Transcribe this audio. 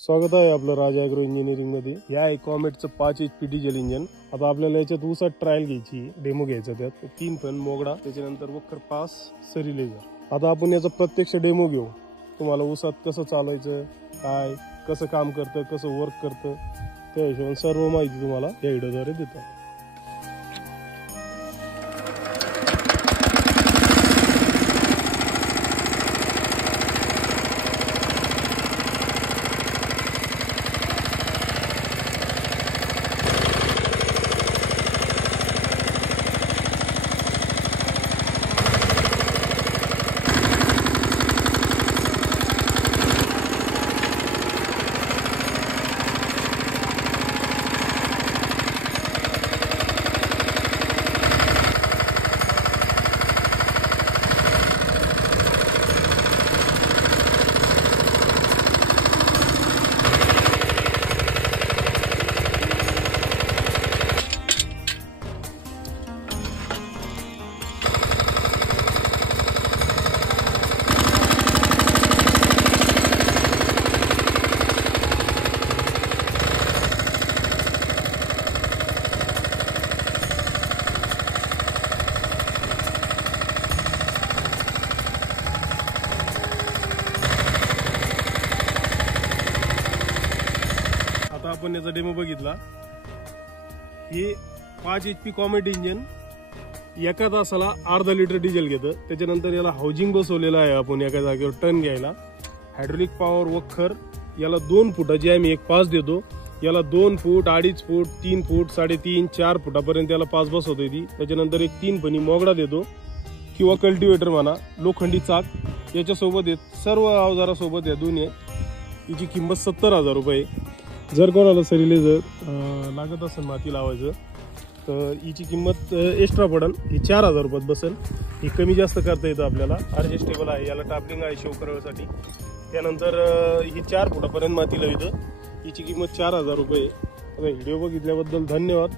स्वागत आहे आपलं राज ॲग्रो इंजिनिअरिंग मध्ये। या आहे कॉमेटचं 5 HP डिझेल इंजिन। आता आपल्याला याच्यात ऊसात ट्रायल घ्यायची, डेमो घ्यायचा। त्यात 3 फन मोगडा, त्याच्यानंतर वखर पास, सरी लेजर। आता आपण याचा प्रत्यक्ष डेमो घेऊ। तुम्हाला ऊसात कसं चालवायचं, काय कसं काम करतं, कसं वर्क करतं, त्या हिशोबाने सर्व माहिती तुम्हाला या व्हिडिओद्वारे देतो। आपण याचा डेमो बघितला। हे 5 HP कॉमेट इंजिन एका तासाला अर्धा लिटर डिझेल घेतं। त्याच्यानंतर याला हाऊसिंग बसवलेलं आहे आपण एका जागेवर टर्न घ्यायला। हायड्रोलिक पॉवर वखर याला 2 फुटाची आम्ही एक पास देतो। याला 2 फूट, 2.5 फूट, 3 फूट, 3.5, 4 फुटापर्यंत याला पास बसवता येते। त्याच्यानंतर एक 3 फणी मोगडा देतो किंवा कल्टिवेटर म्हणा, लोखंडी चाक याच्यासोबत येत। सर्व अवजारासोबत या दोन्ही याची किंमत 70,000 रुपये। जर कोणाला सरी लेजर लागत असेल माती लावायचं तर हिची किंमत एक्स्ट्रा पडेल। ही 4,000 रुपयात बसेल। ही कमी जास्त करता येतं आपल्याला, ॲडजस्टेबल आहे। याला टापलिंग आहे शेव करण्यासाठी। त्यानंतर ही 4 फुटापर्यंत माती लावतं। हिची किंमत 4,000 रुपये। व्हिडिओ बघितल्याबद्दल धन्यवाद।